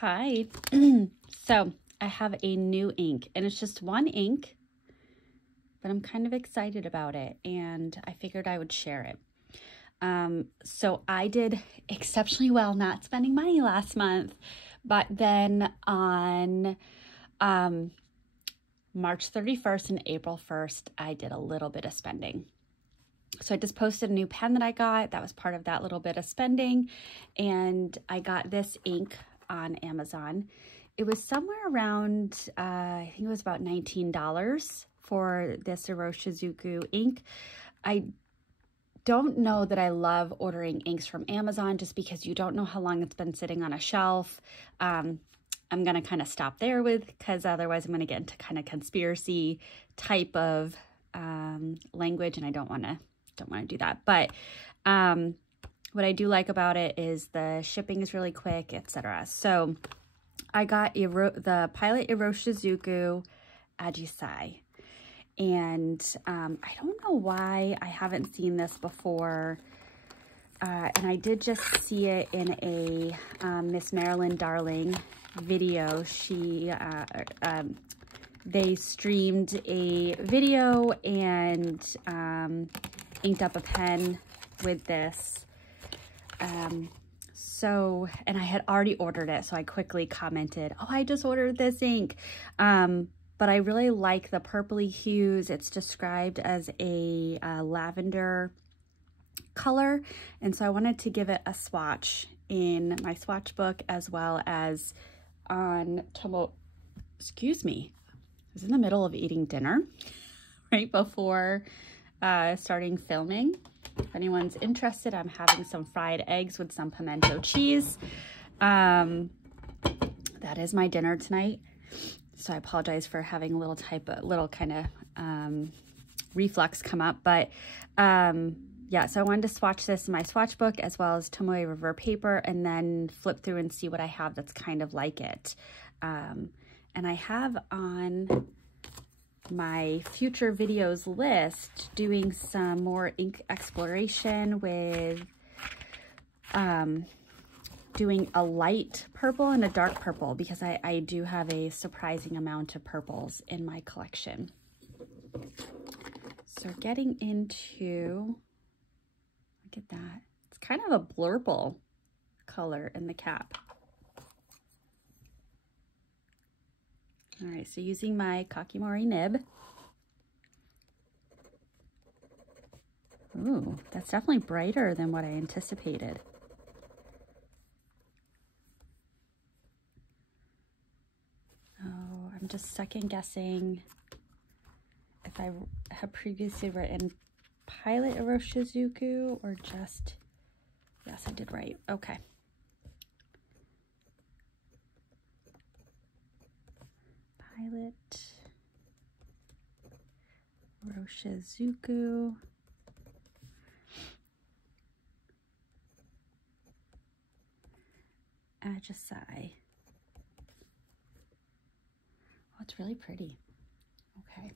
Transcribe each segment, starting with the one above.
Hi. So I have a new ink, and it's just one ink, but I'm kind of excited about it, and I figured I would share it. So I did exceptionally well not spending money last month, but then on March 31st and April 1st, I did a little bit of spending. So I just posted a new pen that I got. That was part of that little bit of spending. And I got this ink on Amazon. It was somewhere around, I think it was about $19 for this Iroshizuku ink. I don't know that I love ordering inks from Amazon just because you don't know how long it's been sitting on a shelf. I'm going to kind of stop there because otherwise I'm going to get into kind of conspiracy type of language, and I don't want to do that. But what I do like about it is the shipping is really quick, etc. So I got the Pilot Iroshizuku Ajisai. And I don't know why I haven't seen this before. And I did just see it in a Miss Marilyn Darling video. They streamed a video and inked up a pen with this. And I had already ordered it, so I quickly commented, oh, I just ordered this ink. But I really like the purpley hues. It's described as a lavender color. And so I wanted to give it a swatch in my swatch book as well as on excuse me. I was in the middle of eating dinner right before starting filming. If anyone's interested, I'm having some fried eggs with some pimento cheese. That is my dinner tonight. So I apologize for having a little kind of reflux come up. But yeah, so I wanted to swatch this in my swatch book as well as Tomoe River paper and then flip through and see what I have that's kind of like it. And I have on my future videos list doing some more ink exploration with doing a light purple and a dark purple because I do have a surprising amount of purples in my collection. So getting into, look at that. It's kind of a blurple color in the cap. All right, so using my Kakimori nib. Ooh, that's definitely brighter than what I anticipated. Oh, I'm just second guessing if I have previously written Pilot Iroshizuku or just, yes, I did right. Okay. Pilot Iroshizuku. Ajisai. Oh, it's really pretty. Okay.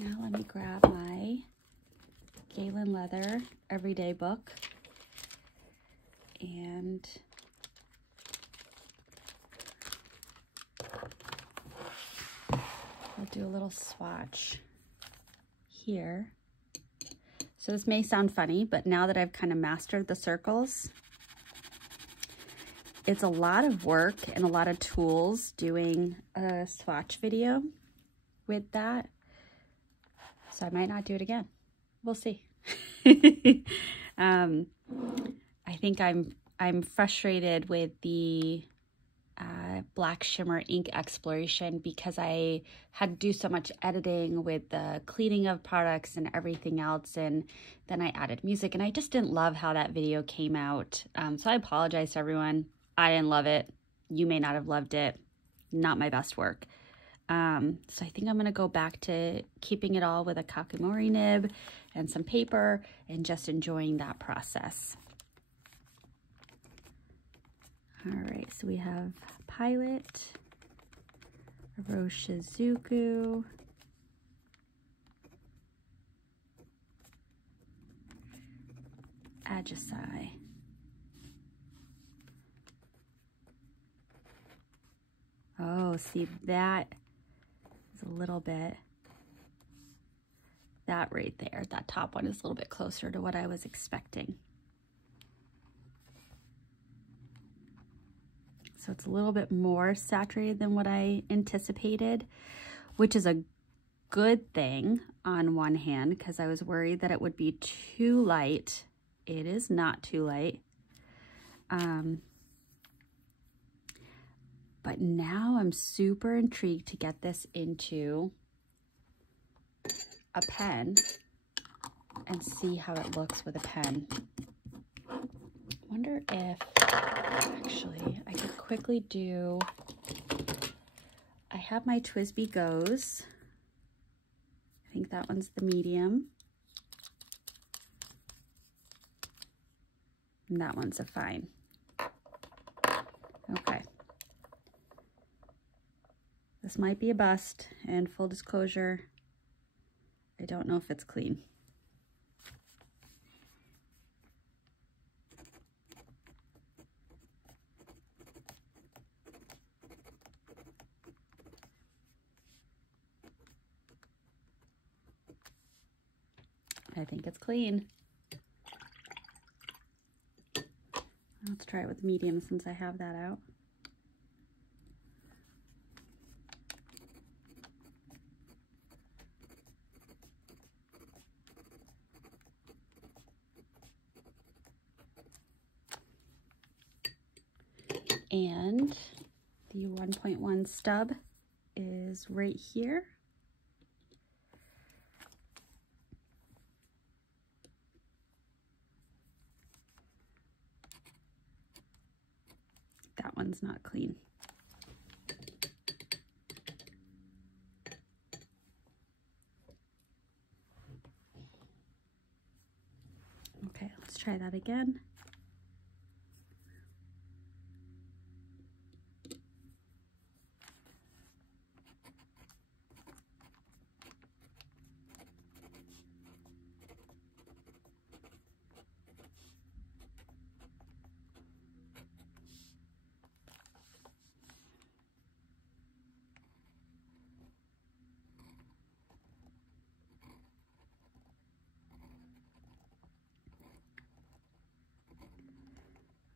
Now let me grab my Galen Leather Everyday book and I'll do a little swatch here. So this may sound funny, but now that I've kind of mastered the circles, it's a lot of work and a lot of tools doing a swatch video with that. So I might not do it again. We'll see. I think I'm frustrated with the black shimmer ink exploration because I had to do so much editing with the cleaning of products and everything else, and then I added music, and I just didn't love how that video came out. So I apologize to everyone. I didn't love it. You may not have loved it. Not my best work. So I think I'm going to go back to keeping it all with a Kakimori nib and some paper and just enjoying that process. All right, so we have Pilot, Iroshizuku, Ajisai. Oh, see, that is a little bit, that right there, that top one is a little bit closer to what I was expecting. So it's a little bit more saturated than what I anticipated, which is a good thing on one hand, because I was worried that it would be too light. It is not too light. But now I'm super intrigued to get this into a pen and see how it looks with a pen. Wonder if, actually, I could quickly do, I have my TWSBI Goes. I think that one's the medium. And that one's a fine. Okay. This might be a bust, and full disclosure, I don't know if it's clean. I think it's clean. Let's try it with medium since I have that out. And the 1.1 stub is right here. That one's not clean. Okay, let's try that again.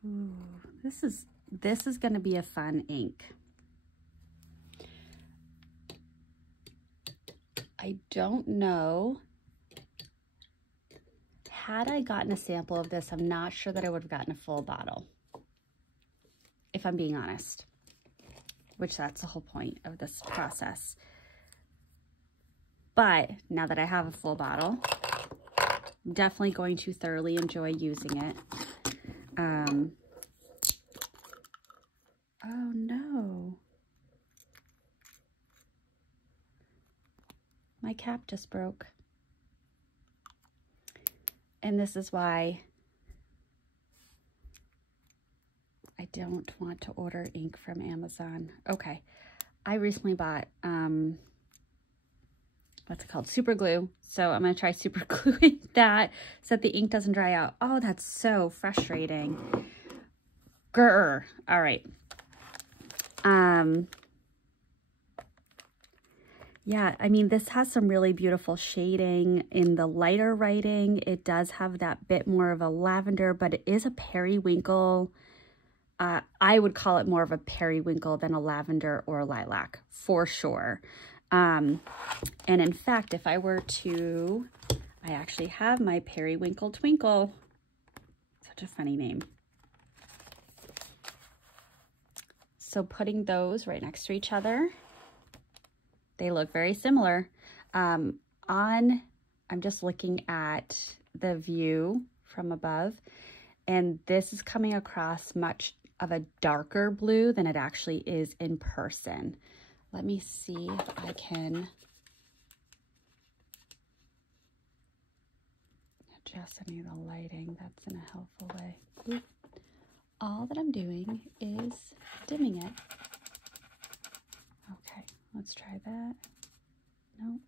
Ooh, this is going to be a fun ink. I don't know. Had I gotten a sample of this, I'm not sure that I would have gotten a full bottle, if I'm being honest, which that's the whole point of this process. But now that I have a full bottle, I'm definitely going to thoroughly enjoy using it. Oh no. My cap just broke. And this is why I don't want to order ink from Amazon. Okay, I recently bought, what's it called? Super glue. So I'm gonna try super gluing that so that the ink doesn't dry out. Oh, that's so frustrating. Grr. All right. Yeah, I mean, this has some really beautiful shading in the lighter writing. It does have that bit more of a lavender, but it is a periwinkle. I would call it more of a periwinkle than a lavender or a lilac, for sure. And in fact, if I were to, I actually have my Periwinkle Twinkle. Such a funny name. So putting those right next to each other, they look very similar. I'm just looking at the view from above, and this is coming across much of a darker blue than it actually is in person. Let me see if I can adjust any of the lighting. That's in a helpful way. Oop. All that I'm doing is dimming it. Okay, let's try that. No.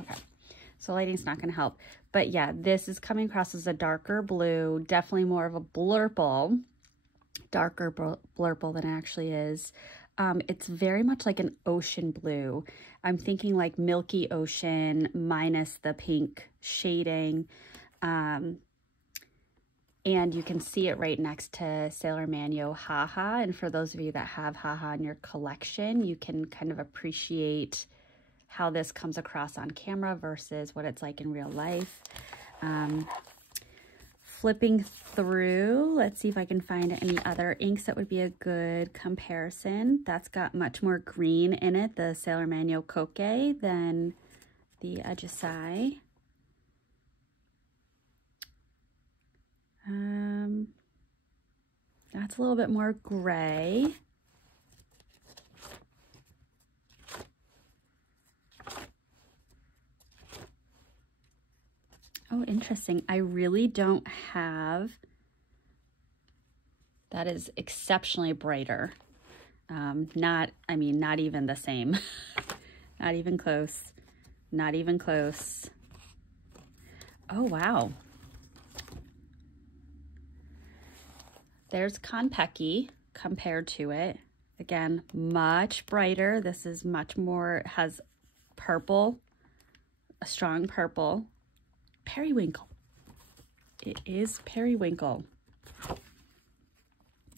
Okay, so lighting's not going to help. But yeah, this is coming across as a darker blue, definitely more of a blurple, darker blurple than it actually is. It's very much like an ocean blue. I'm thinking like milky ocean minus the pink shading. And you can see it right next to Sailor Manyo Haha. And for those of you that have Haha in your collection, you can kind of appreciate how this comes across on camera versus what it's like in real life. Flipping through, let's see if I can find any other inks that would be a good comparison. That's got much more green in it, the Sailor Manyo Koke, than the Ajisai. That's a little bit more gray. Oh, interesting. I really don't have, that is exceptionally brighter. Not even the same. Not even close. Not even close. Oh, wow. There's Konpeki compared to it. Again, much brighter. This is much more, has purple, a strong purple. Periwinkle. It is periwinkle. All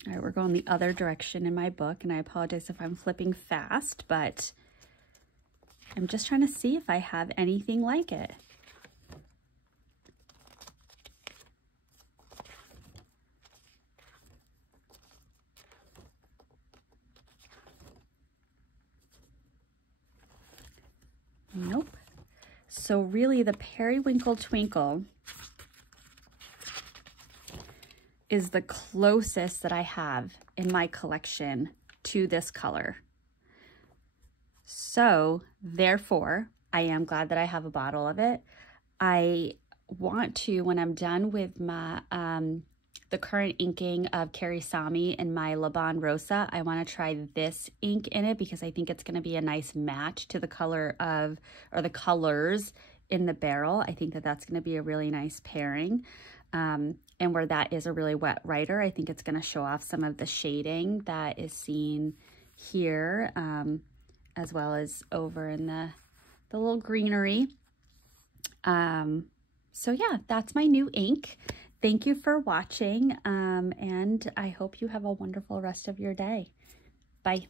right, we're going the other direction in my book, and I apologize if I'm flipping fast, but I'm just trying to see if I have anything like it. Nope. So really the Periwinkle Twinkle is the closest that I have in my collection to this color. So therefore, I am glad that I have a bottle of it. I want to, when I'm done with my the current inking of Karisami and my Laban Rosa, I want to try this ink in it because I think it's going to be a nice match to the color of, or the colors in the barrel. I think that that's going to be a really nice pairing. And where that is a really wet writer, I think it's going to show off some of the shading that is seen here, as well as over in the little greenery. So yeah, that's my new ink. Thank you for watching, and I hope you have a wonderful rest of your day. Bye.